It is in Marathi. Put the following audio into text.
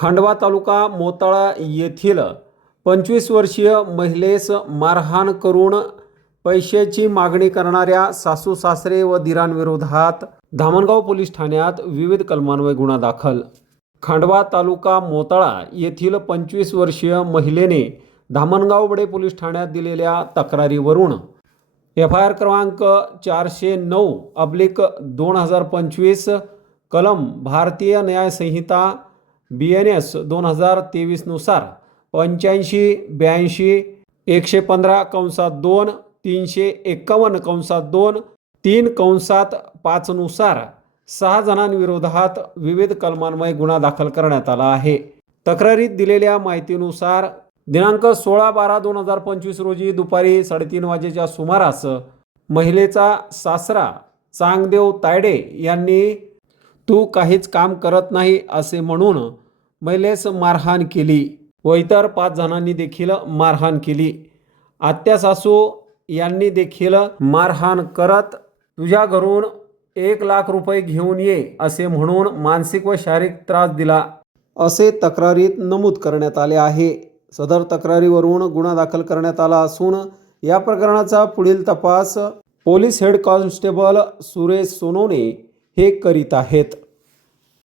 खंडवा तालुका मोताळा येथील 25 वर्षीय महिलेस मारहाण करून पैशाची मागणी करणाऱ्या सासू सासरे व दिरांविरोधात धामणगाव पोलीस ठाण्यात विविध कलमान्वये गुन्हा दाखल। खंडवा तालुका मोताळा येथील 25 वर्षीय महिलेने धामणगाव बडे पोलीस ठाण्यात दिलेल्या तक्रारीवरून FIR क्रमांक 409/2025 कलम भारतीय न्याय संहिता BNS 2023 नुसार 85, 82, 115(2), 351(2), 3(5) नुसार 6 जणांविरोधात विविध कलमान्वये गुन्हा दाखल करण्यात आला आहे। तक्रारीत दिलेल्या माहितीनुसार दिनांक 16/12/2025 रोजी दुपारी 3:30 वाजेच्या सुमारास महिलेचा सासरा चांगदेव तायडे यांनी "तू काहीच काम करत नाही" असे म्हणून महिलेस मारहाण केली व इतर 5 जणांनी देखील मारहाण केली। आत्या सासू यांनी देखील मारहाण करत "तुझ्या घरून 1 लाख रुपये घेऊन ये" असे म्हणून मानसिक व शारीरिक त्रास दिला असे तक्रारीत नमूद करण्यात आले आहे। सदर तक्रारीवरून गुन्हा दाखल करण्यात आला असून या प्रकरणाचा पुढील तपास police head constable Suresh Sonawane हे करीत आहेत।